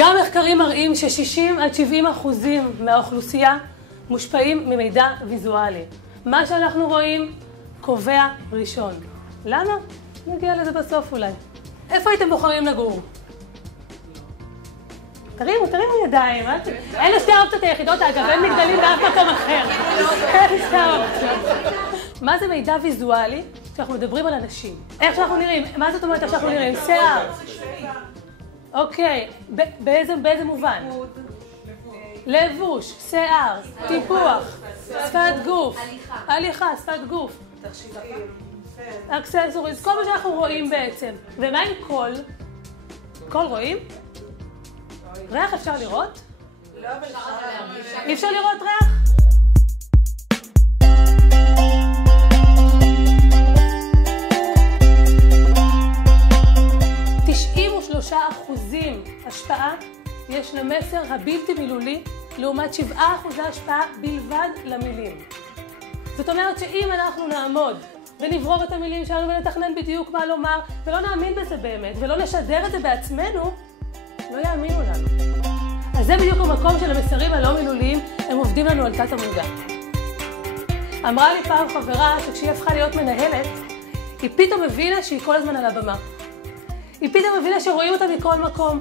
גם מחקרים מראים ש60-70% מהאוכלוסייה מושפעים ממידע ויזואלי. מה שאנחנו רואים קובע ראשון. למה? נגיע לזה בסוף אולי. איפה הייתם בוחרים לגור? תרימו ידיים, אלה שתי האופציות היחידות, אגב, אין מגדלים באף מקום אחר. אלה שתי האופציות. מה זה מידע ויזואלי? כשאנחנו מדברים על אנשים. איך שאנחנו נראים? מה זאת אומרת איך שאנחנו נראים? שיער. אוקיי, באיזה מובן? לבוש, שיער, טיפוח, שפת גוף, הליכה, שפת גוף. אקססוריז, כל מה שאנחנו רואים בעצם. ומה עם קול? קול רואים? ריח אפשר לראות? לא, אבל אי אפשר לראות ריח? השפעה יש למסר הבלתי מילולי, לעומת 7% השפעה בלבד למילים. זאת אומרת שאם אנחנו נעמוד ונברור את המילים שלנו ונתכנן בדיוק מה לומר, ולא נאמין בזה באמת, ולא נשדר את זה בעצמנו, לא יאמינו לנו. אז זה בדיוק המקום של המסרים הלא מילוליים, הם עובדים לנו על תת המודע. אמרה לי פעם חברה שכשהיא הפכה להיות מנהלת, היא פתאום הבינה שהיא כל הזמן על הבמה. היא פתאום הבינה שרואים אותה מכל מקום.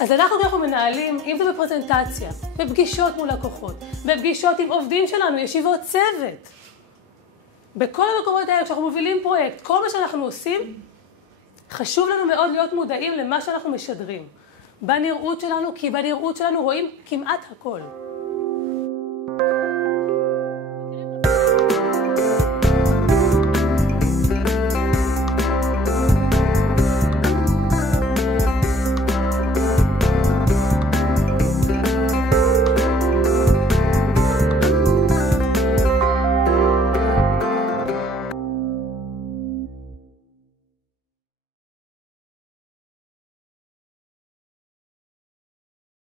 אז אנחנו מנהלים, אם זה בפרזנטציה, בפגישות מול לקוחות, בפגישות עם עובדים שלנו, ישיבות צוות. בכל המקומות האלה, כשאנחנו מובילים פרויקט, כל מה שאנחנו עושים, חשוב לנו מאוד להיות מודעים למה שאנחנו משדרים. בנראות שלנו, כי בנראות שלנו רואים כמעט הכל.